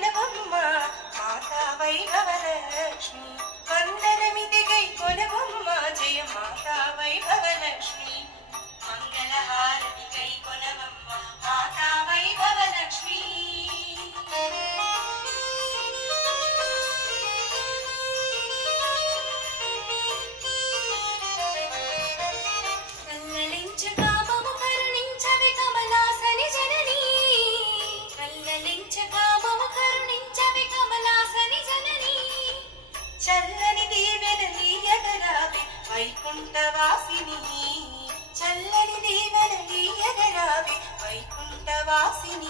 కొనవమ్మ మాతా వైభవలక్ష్మి వందనమిదిగై కొనవమ్మ జయ మాతా వైభవలక్ష్మి మంగళహారతి గై కొనవమ్మ మాతా వైభవలక్ష్మి చల్లని దీవెనలీయగరావే వైకుంఠవాసిని చల్లని దీవెనలీయగరావే వైకుంఠవాసిని